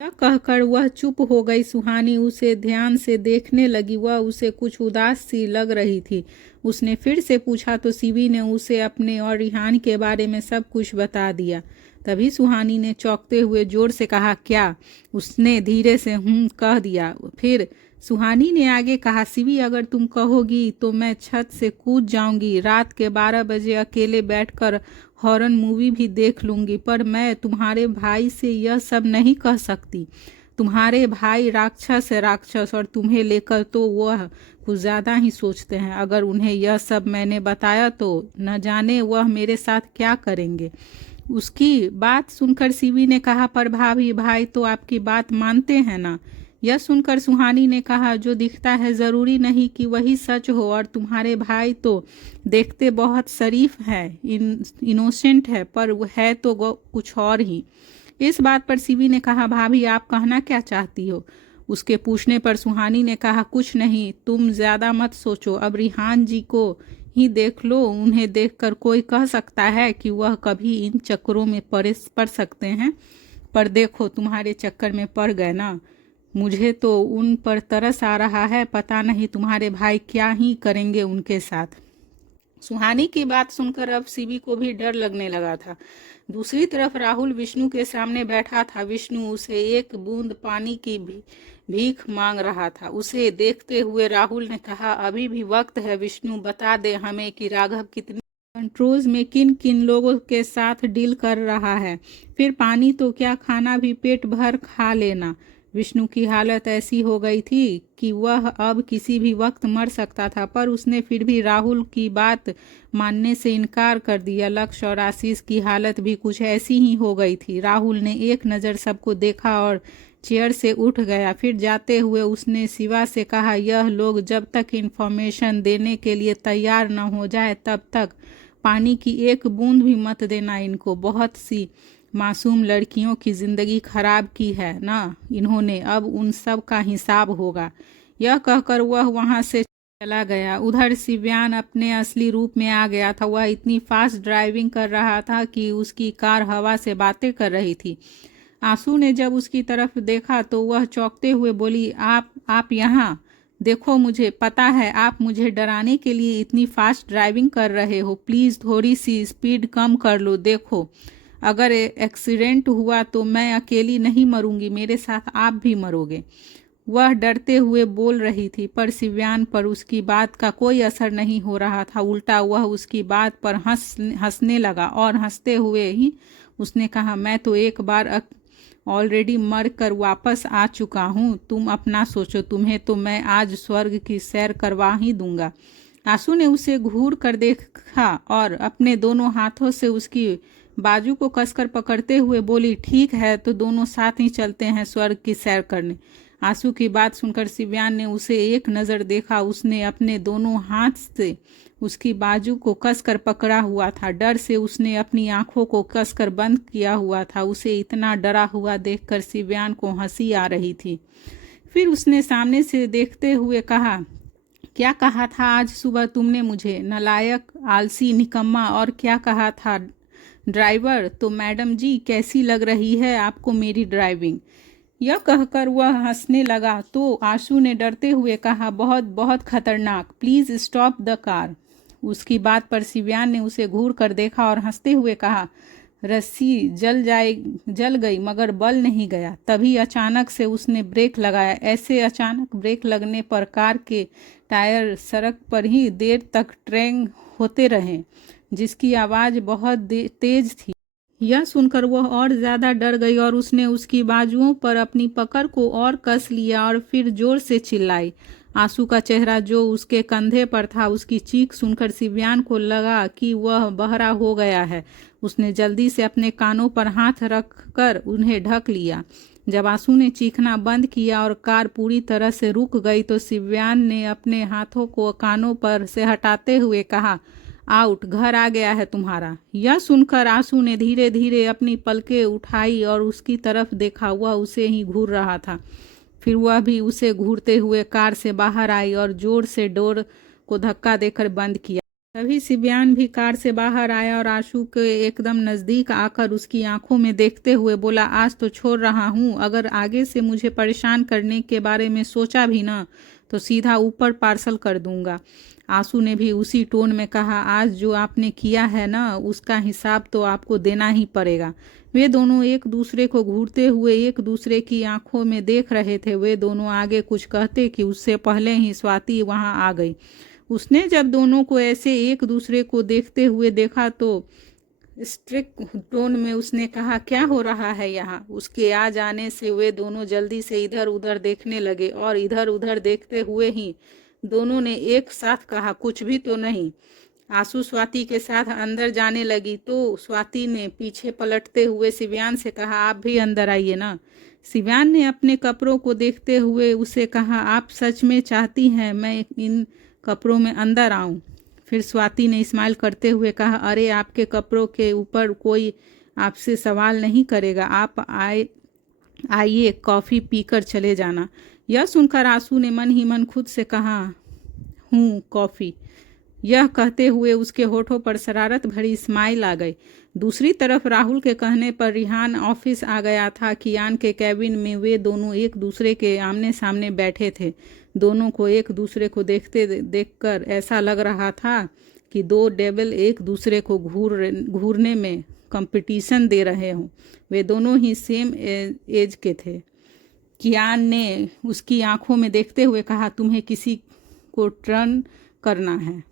यह कहकर वह चुप हो गई। सुहानी उसे ध्यान से देखने लगी। वह उसे कुछ उदास सी लग रही थी। उसने फिर से पूछा तो शिवी ने उसे अपने और रिहान के बारे में सब कुछ बता दिया। तभी सुहानी ने चौंकते हुए जोर से कहा, क्या? उसने धीरे से कह दिया। फिर सुहानी ने आगे कहा, शिवी अगर तुम कहोगी तो मैं छत से कूद जाऊंगी। रात के 12 बजे अकेले बैठकर हॉरर मूवी भी देख लूंगी, पर मैं तुम्हारे भाई से यह सब नहीं कह सकती। तुम्हारे भाई राक्षस है, राक्षस, और तुम्हें लेकर तो वह कुछ ज़्यादा ही सोचते हैं। अगर उन्हें यह सब मैंने बताया तो न जाने वह मेरे साथ क्या करेंगे। उसकी बात सुनकर शिवी ने कहा, पर भाभी, भाई तो आपकी बात मानते हैं ना? यह सुनकर सुहानी ने कहा, जो दिखता है ज़रूरी नहीं कि वही सच हो, और तुम्हारे भाई तो देखते बहुत शरीफ है, इनोसेंट है, पर है तो कुछ और ही। इस बात पर शिवी ने कहा, भाभी आप कहना क्या चाहती हो? उसके पूछने पर सुहानी ने कहा, कुछ नहीं, तुम ज़्यादा मत सोचो। अब रिहान जी को ही देख लो। उन्हें देखकर कोई कह सकता है कि वह कभी इन चक्करों में पड़ सकते हैं, पर देखो तुम्हारे चक्कर में पड़ गए ना। मुझे तो उन पर तरस आ रहा है। पता नहीं तुम्हारे भाई क्या ही करेंगे उनके साथ। सुहानी की बात सुनकर अब शिवी को भी डर लगने लगा था। दूसरी तरफ राहुल विष्णु के सामने बैठा था। विष्णु उसे एक बूंद पानी की भीख मांग रहा था। उसे देखते हुए राहुल ने कहा, अभी भी वक्त है विष्णु, बता दे हमें कि राघव कितने कंट्रोल्स में किन किन लोगों के साथ डील कर रहा है। फिर पानी तो क्या, खाना भी पेट भर खा लेना। विष्णु की हालत ऐसी हो गई थी कि वह अब किसी भी वक्त मर सकता था, पर उसने फिर भी राहुल की बात मानने से इनकार कर दिया। लक्ष्य और आशीष की हालत भी कुछ ऐसी ही हो गई थी। राहुल ने एक नज़र सबको देखा और चेयर से उठ गया। फिर जाते हुए उसने शिवा से कहा, यह लोग जब तक इन्फॉर्मेशन देने के लिए तैयार न हो जाए तब तक पानी की एक बूंद भी मत देना इनको। बहुत सी मासूम लड़कियों की ज़िंदगी खराब की है ना इन्होंने, अब उन सब का हिसाब होगा। यह कहकर वह वहां से चला गया। उधर शिव्यान अपने असली रूप में आ गया था। वह इतनी फास्ट ड्राइविंग कर रहा था कि उसकी कार हवा से बातें कर रही थी। आंसू ने जब उसकी तरफ देखा तो वह चौंकते हुए बोली, आप यहाँ देखो, मुझे पता है आप मुझे डराने के लिए इतनी फास्ट ड्राइविंग कर रहे हो। प्लीज़ थोड़ी सी स्पीड कम कर लो। देखो अगर एक्सीडेंट हुआ तो मैं अकेली नहीं मरूंगी, मेरे साथ आप भी मरोगे। वह डरते हुए बोल रही थी, पर शिव्यान पर उसकी बात का कोई असर नहीं हो रहा था। उल्टा वह उसकी बात पर हंसने लगा, और हंसते हुए ही उसने कहा, मैं तो एक बार ऑलरेडी मर कर वापस आ चुका हूँ। तुम अपना सोचो, तुम्हें तो मैं आज स्वर्ग की सैर करवा ही दूंगा। आंसू ने उसे घूर कर देखा और अपने दोनों हाथों से उसकी बाजू को कसकर पकड़ते हुए बोली, ठीक है तो दोनों साथ ही चलते हैं स्वर्ग की सैर करने। आंसू की बात सुनकर शिव्यान ने उसे एक नज़र देखा। उसने अपने दोनों हाथ से उसकी बाजू को कसकर पकड़ा हुआ था। डर से उसने अपनी आंखों को कसकर बंद किया हुआ था। उसे इतना डरा हुआ देखकर शिव्यान को हंसी आ रही थी। फिर उसने सामने से देखते हुए कहा, क्या कहा था आज सुबह तुमने मुझे? नालायक, आलसी, निकम्मा, और क्या कहा था ड्राइवर? तो मैडम जी कैसी लग रही है आपको मेरी ड्राइविंग? यह कहकर वह हंसने लगा तो आशु ने डरते हुए कहा, बहुत बहुत खतरनाक, प्लीज स्टॉप द कार। उसकी बात पर शिव्यान ने उसे घूर कर देखा और हंसते हुए कहा, रस्सी जल गई मगर बल नहीं गया। तभी अचानक से उसने ब्रेक लगाया। ऐसे अचानक ब्रेक लगने पर कार के टायर सड़क पर ही देर तक ट्रेंग होते रहे, जिसकी आवाज़ बहुत तेज थी। यह सुनकर वह और ज़्यादा डर गई और उसने उसकी बाजुओं पर अपनी पकड़ को और कस लिया और फिर जोर से चिल्लाई। आंसू का चेहरा जो उसके कंधे पर था, उसकी चीख सुनकर शिव्यान को लगा कि वह बहरा हो गया है। उसने जल्दी से अपने कानों पर हाथ रखकर उन्हें ढक लिया। जब आंसू ने चीखना बंद किया और कार पूरी तरह से रुक गई तो शिव्यान ने अपने हाथों को कानों पर से हटाते हुए कहा, आउट, घर आ गया है तुम्हारा। यह सुनकर आंसू ने धीरे धीरे अपनी पलकें उठाई और उसकी तरफ देखा। वह उसे ही घूर रहा था। फिर वह भी उसे घूरते हुए कार से बाहर आई और जोर से डोर को धक्का देकर बंद किया। तभी सिबियान भी कार से बाहर आया और आशु के एकदम नज़दीक आकर उसकी आंखों में देखते हुए बोला, आज तो छोड़ रहा हूँ, अगर आगे से मुझे परेशान करने के बारे में सोचा भी ना तो सीधा ऊपर पार्सल कर दूंगा। आशु ने भी उसी टोन में कहा, आज जो आपने किया है ना उसका हिसाब तो आपको देना ही पड़ेगा। वे दोनों एक दूसरे को घूरते हुए एक दूसरे की आंखों में देख रहे थे। वे दोनों आगे कुछ कहते कि उससे पहले ही स्वाति वहां आ गई। उसने जब दोनों को ऐसे एक दूसरे को देखते हुए देखा तो स्ट्रिक्ट टोन में उसने कहा, क्या हो रहा है यहाँ? उसके आ जाने से वे दोनों जल्दी से इधर उधर देखने लगे और इधर उधर देखते हुए ही दोनों ने एक साथ कहा, कुछ भी तो नहीं। आशु स्वाति के साथ अंदर जाने लगी तो स्वाति ने पीछे पलटते हुए सिव्यान से कहा, आप भी अंदर आइए ना। सिव्यान ने अपने कपड़ों को देखते हुए उसे कहा, आप सच में चाहती हैं मैं इन कपड़ों में अंदर आऊं? फिर स्वाति ने स्माइल करते हुए कहा, अरे आपके कपड़ों के ऊपर कोई आपसे सवाल नहीं करेगा, आप आइए कॉफ़ी पीकर चले जाना। यह सुनकर आशु ने मन ही मन खुद से कहा, हूँ कॉफ़ी। यह कहते हुए उसके होठों पर शरारत भरी स्माइल आ गई। दूसरी तरफ राहुल के कहने पर रिहान ऑफिस आ गया था। कियान के कैबिन में वे दोनों एक दूसरे के आमने सामने बैठे थे। दोनों को एक दूसरे को देखकर ऐसा लग रहा था कि दो डेविल एक दूसरे को घूरने में कंपटीशन दे रहे हों। वे दोनों ही सेम एज के थे। कियान ने उसकी आंखों में देखते हुए कहा, तुम्हें किसी को टर्न करना है?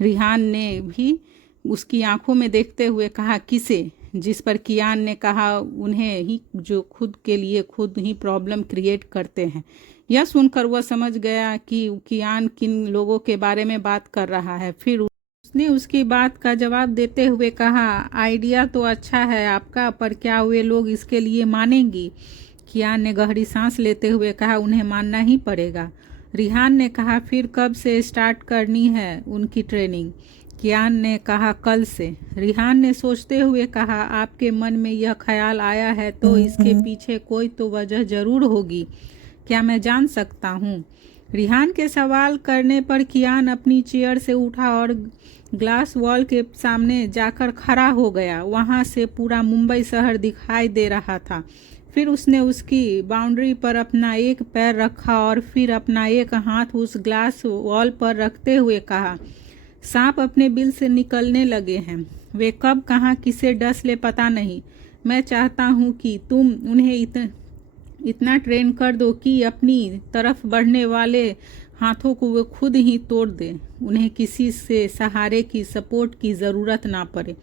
रिहान ने भी उसकी आंखों में देखते हुए कहा, किसे? जिस पर कियान ने कहा, उन्हें ही जो खुद के लिए खुद ही प्रॉब्लम क्रिएट करते हैं। यह सुनकर वह समझ गया कि कियान किन लोगों के बारे में बात कर रहा है। फिर उसने उसकी बात का जवाब देते हुए कहा, आइडिया तो अच्छा है आपका, पर क्या वे लोग इसके लिए मानेंगी? कियान ने गहरी सांस लेते हुए कहा, उन्हें मानना ही पड़ेगा। रिहान ने कहा, फिर कब से स्टार्ट करनी है उनकी ट्रेनिंग? कियान ने कहा, कल से। रिहान ने सोचते हुए कहा, आपके मन में यह ख्याल आया है तो इसके पीछे कोई तो वजह जरूर होगी, क्या मैं जान सकता हूँ? रिहान के सवाल करने पर कियान अपनी चेयर से उठा और ग्लास वॉल के सामने जाकर खड़ा हो गया। वहाँ से पूरा मुंबई शहर दिखाई दे रहा था। फिर उसने उसकी बाउंड्री पर अपना एक पैर रखा और फिर अपना एक हाथ उस ग्लास वॉल पर रखते हुए कहा, सांप अपने बिल से निकलने लगे हैं, वे कब कहाँ किसे डस ले पता नहीं। मैं चाहता हूँ कि तुम उन्हें इतना ट्रेन कर दो कि अपनी तरफ बढ़ने वाले हाथों को वे खुद ही तोड़ दें, उन्हें किसी से सहारे की सपोर्ट की ज़रूरत ना पड़े।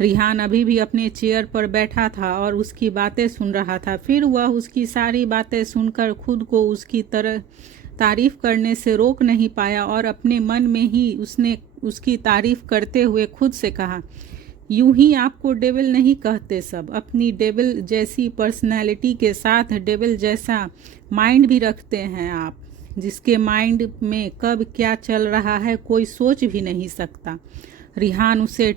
रिहान अभी भी अपने चेयर पर बैठा था और उसकी बातें सुन रहा था। फिर वह उसकी सारी बातें सुनकर खुद को उसकी तरह तारीफ करने से रोक नहीं पाया और अपने मन में ही उसने उसकी तारीफ करते हुए खुद से कहा, यूं ही आपको डेविल नहीं कहते सब, अपनी डेविल जैसी पर्सनैलिटी के साथ डेविल जैसा माइंड भी रखते हैं आप, जिसके माइंड में कब क्या चल रहा है कोई सोच भी नहीं सकता। रिहान उसे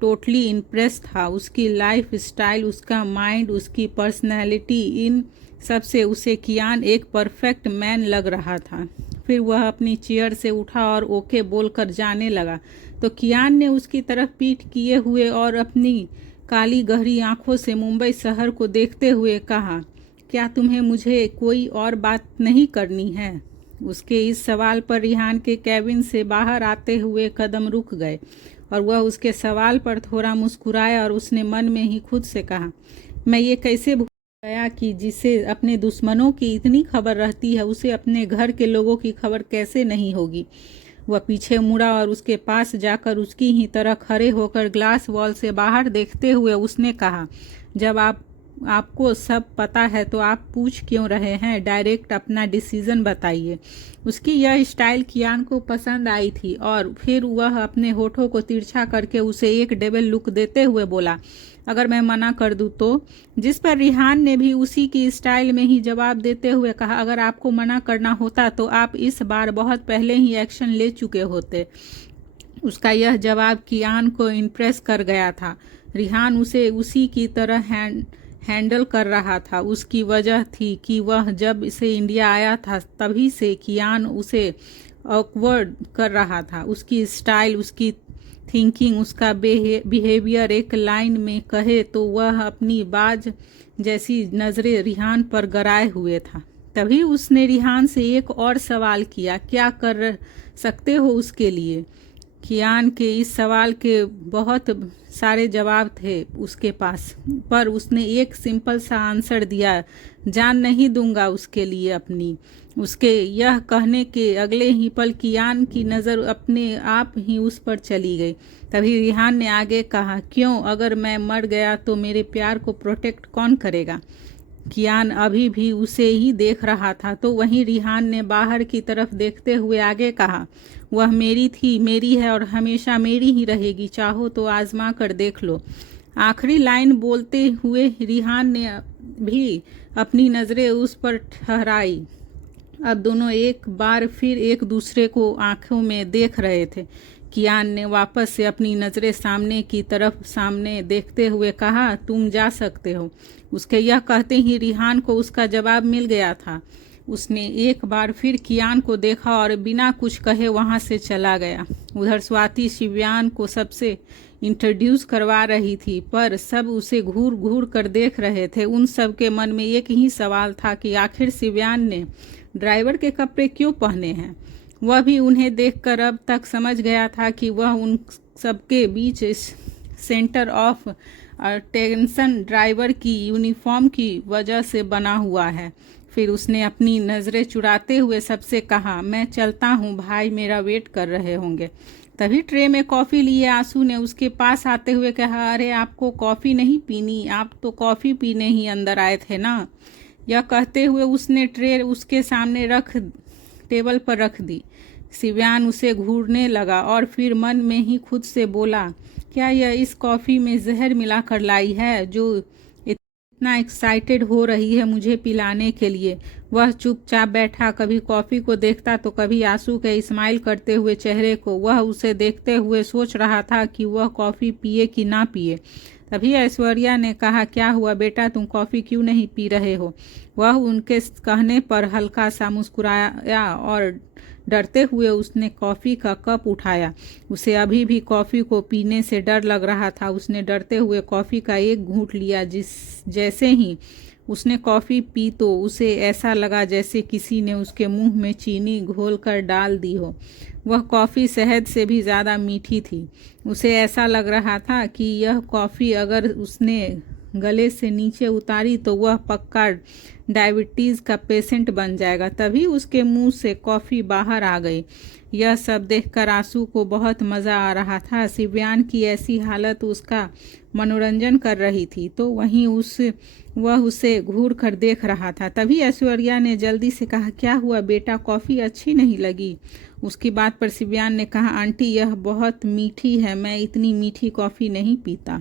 टोटली इम्प्रेस था। उसकी लाइफ स्टाइल, उसका माइंड, उसकी पर्सनैलिटी, इन सब से उसे कियान एक परफेक्ट मैन लग रहा था। फिर वह अपनी चेयर से उठा और ओके बोलकर जाने लगा तो कियान ने उसकी तरफ पीठ किए हुए और अपनी काली गहरी आंखों से मुंबई शहर को देखते हुए कहा, क्या तुम्हें मुझे कोई और बात नहीं करनी है? उसके इस सवाल पर रिहान के कैबिन से बाहर आते हुए कदम रुक गए और वह उसके सवाल पर थोड़ा मुस्कुराया और उसने मन में ही खुद से कहा, मैं ये कैसे भूल गया कि जिसे अपने दुश्मनों की इतनी खबर रहती है उसे अपने घर के लोगों की खबर कैसे नहीं होगी। वह पीछे मुड़ा और उसके पास जाकर उसकी ही तरह खड़े होकर ग्लास वॉल से बाहर देखते हुए उसने कहा, जब आपको सब पता है तो आप पूछ क्यों रहे हैं? डायरेक्ट अपना डिसीजन बताइए। उसकी यह स्टाइल कियान को पसंद आई थी और फिर वह अपने होठों को तिरछा करके उसे एक डेविल लुक देते हुए बोला, अगर मैं मना कर दूं तो? जिस पर रिहान ने भी उसी की स्टाइल में ही जवाब देते हुए कहा, अगर आपको मना करना होता तो आप इस बार बहुत पहले ही एक्शन ले चुके होते। उसका यह जवाब कियान को इम्प्रेस कर गया था। रिहान उसे उसी की तरह हैंडल कर रहा था। उसकी वजह थी कि वह जब से इंडिया आया था तभी से कियान उसे ऑकवर्ड कर रहा था। उसकी स्टाइल, उसकी थिंकिंग, उसका बिहेवियर एक लाइन में कहे तो वह अपनी बाज जैसी नज़रें रिहान पर गड़ाए हुए था। तभी उसने रिहान से एक और सवाल किया, क्या कर सकते हो उसके लिए? कियान के इस सवाल के बहुत सारे जवाब थे उसके पास, पर उसने एक सिंपल सा आंसर दिया, जान नहीं दूंगा उसके लिए अपनी। उसके यह कहने के अगले ही पल कियान की नज़र अपने आप ही उस पर चली गई। तभी रिहान ने आगे कहा, क्यों? अगर मैं मर गया तो मेरे प्यार को प्रोटेक्ट कौन करेगा? कियान अभी भी उसे ही देख रहा था, तो वहीं रिहान ने बाहर की तरफ देखते हुए आगे कहा, वह मेरी थी, मेरी है और हमेशा मेरी ही रहेगी, चाहो तो आजमा कर देख लो। आखिरी लाइन बोलते हुए रिहान ने भी अपनी नज़रें उस पर ठहराई। अब दोनों एक बार फिर एक दूसरे को आंखों में देख रहे थे। कियान ने वापस से अपनी नज़रें सामने की तरफ सामने देखते हुए कहा, तुम जा सकते हो। उसके यह कहते ही रिहान को उसका जवाब मिल गया था। उसने एक बार फिर कियान को देखा और बिना कुछ कहे वहाँ से चला गया। उधर स्वाति शिव्यान को सबसे इंट्रोड्यूस करवा रही थी, पर सब उसे घूर घूर कर देख रहे थे। उन सब के मन में एक ही सवाल था कि आखिर शिव्यान ने ड्राइवर के कपड़े क्यों पहने हैं। वह भी उन्हें देखकर अब तक समझ गया था कि वह उन सबके बीच सेंटर ऑफ अटेंशन ड्राइवर की यूनिफॉर्म की वजह से बना हुआ है। फिर उसने अपनी नज़रें चुराते हुए सबसे कहा, मैं चलता हूँ भाई, मेरा वेट कर रहे होंगे। तभी ट्रे में कॉफ़ी लिए आंसू ने उसके पास आते हुए कहा, अरे आपको कॉफ़ी नहीं पीनी? आप तो कॉफ़ी पीने ही अंदर आए थे ना। यह कहते हुए उसने ट्रे उसके सामने टेबल पर रख दी। शिव्यान उसे घूरने लगा और फिर मन में ही खुद से बोला, क्या यह इस कॉफ़ी में जहर मिलाकर लाई है जो इतना एक्साइटेड हो रही है मुझे पिलाने के लिए? वह चुपचाप बैठा, कभी कॉफ़ी को देखता तो कभी आंसू के स्माइल करते हुए चेहरे को। वह उसे देखते हुए सोच रहा था कि वह कॉफ़ी पिए कि ना पिए। तभी ऐश्वर्या ने कहा, क्या हुआ बेटा, तुम कॉफ़ी क्यों नहीं पी रहे हो? वह उनके कहने पर हल्का सा मुस्कुराया और डरते हुए उसने कॉफ़ी का कप उठाया। उसे अभी भी कॉफ़ी को पीने से डर लग रहा था। उसने डरते हुए कॉफ़ी का एक घूंट लिया। जैसे ही उसने कॉफ़ी पी तो उसे ऐसा लगा जैसे किसी ने उसके मुंह में चीनी घोलकर डाल दी हो। वह कॉफ़ी शहद से भी ज़्यादा मीठी थी। उसे ऐसा लग रहा था कि यह कॉफ़ी अगर उसने गले से नीचे उतारी तो वह पक्का डायबिटीज़ का पेशेंट बन जाएगा। तभी उसके मुंह से कॉफ़ी बाहर आ गई। यह सब देखकर आंसू को बहुत मज़ा आ रहा था। शिव्यान की ऐसी हालत उसका मनोरंजन कर रही थी, तो वहीं वह उसे घूर कर देख रहा था। तभी ऐश्वर्या ने जल्दी से कहा, क्या हुआ बेटा, कॉफ़ी अच्छी नहीं लगी? उसकी बात पर शिव्यान ने कहा, आंटी यह बहुत मीठी है, मैं इतनी मीठी कॉफ़ी नहीं पीता।